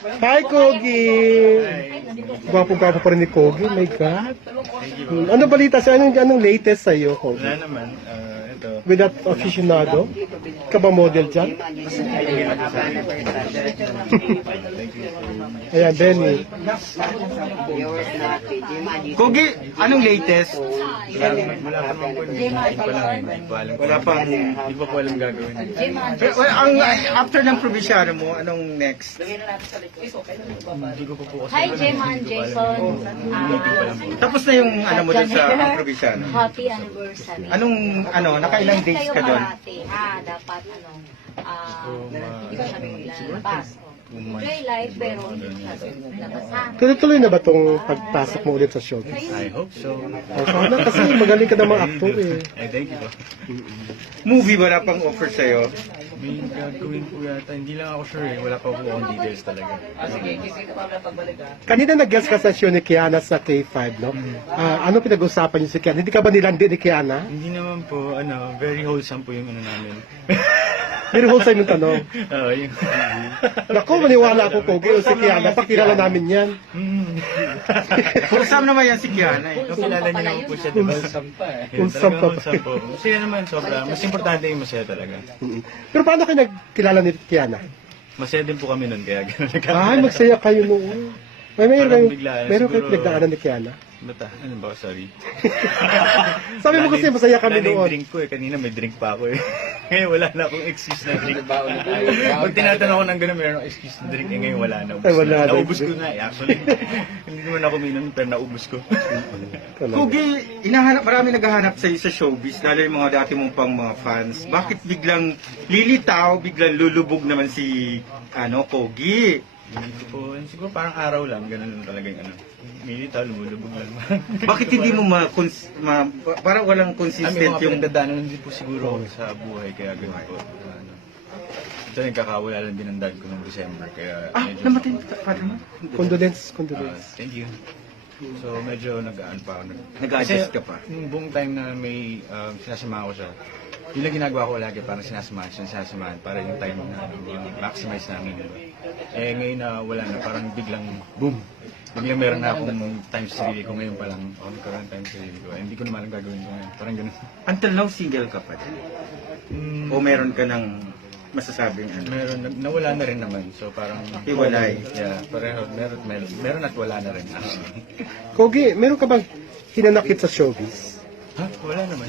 Hi, Kogi! Gwapo-gwapo pa rin ni Kogi, my God. Ano balita sa anong latest sa'yo, Kogi? Wala naman, ito. With that aficionado? Ka ba model dyan? Ayan, Benny. Kogi, anong latest? Wala pa naman po, hindi pa lang, hindi pa alam. Wala pang... Hindi pa po alam gagawin. Well, ang after ng probinsyano mo, anong next? Hindi ko pa po kasi. Hi, Jeman, Jason. Tapos na yung ano mo dun sa ang probinsyano. Happy anniversary. Anong nakailang days ka doon? Dapat hindi ko sabi maglalabas. Enjoy life, pero hindi ko sabi maglabas, ha? Tuloy-tuloy na ba itong pagpasok mo ulit sa showbiz? I hope so. O, sana kasi magaling ka namang actor eh. Thank you po. Movie, wala pang offer sa'yo? May gagawin po yata. Hindi lang ako sure eh. Wala pa po akong details talaga. Kanina nag-guest ka sa show ni Kiana sa K5, no? Ano pinag-usapan niyo si Kiana? Hindi ka ba nilandi ni Kiana? Hindi naman po, very wholesome po yung namin. Very wholesome yung tanong. Oo, yung... Naku, maniwala ako, Kogi. O si Kiana, pakilala namin yan. Kung saan naman yan si Kiana eh. Kilala niyo naman po siya, diba? Wholesome pa. Wholesome po. Masaya naman, sobra. Mas importante yung masaya talaga. Pero paano kayo nagkilala ni Kiana? Masaya din po kami nun, kaya gano'n. Ay, magsaya kayo noon. Meron Parang biglaan, kayo siguro- pinagdaanan ni Kiana. Bata, ano ba? Sorry. Sabi mo kasi masaya kami Wala na yung noon. drink ko eh. Kanina may drink pa ako eh. Ngayon wala na akong excuse na drink. Pag tinatanong ko ng gano'n, meron akong excuse na drink. Eh ngayon wala na. Ay, wala na. Naubos ko na eh, actually. Hindi naman ako minom, pero naubos ko. Kogi, marami naghahanap sa'yo sa showbiz, lalo yung mga dati mong pang mga fans. Bakit biglang lilitaw, biglang lulubog naman si Kogi? Hindi po, siguro parang araw lang, gano'n lang talaga yung Militaw, lumulubog lang. Bakit hindi mo parang walang May consistent mga yung... pinagdadaanan din po siguro sa buhay, kaya gano'n po. Ito nagkakawala lang din ang dad ko noong December, kaya medyo... namatay pa naman. Condolence. Thank you. So medyo nag-aan pa ako. Nag-adjust Kasi ka pa. Yung buong time na may sinasama ko siya, yun lang ginagawa ko lagi, parang sinasamahan para yung time na maximize namin. Eh ngayon na wala na, parang biglang boom! Biglang meron na akong time sa sarili ko ngayon pa lang. Ako nagkaroon time sa sarili ko. Eh, hindi ko naman ang gagawin ko ngayon. Parang ganun. Until now, single ka pa din? O meron ka ng masasabing Nawala na rin naman. So parang... Hiwalay. Yeah, pareho. Meron at wala na rin. Actually. Kogi, meron ka bang hinanakit sa showbiz? Ha? Wala naman.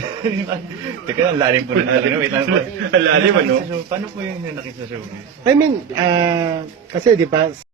Teka lang, lalim po na talaga. Wait lang po. Lalim, ano? So, paano po yung nanakit sa showbiz? I mean, kasi di ba,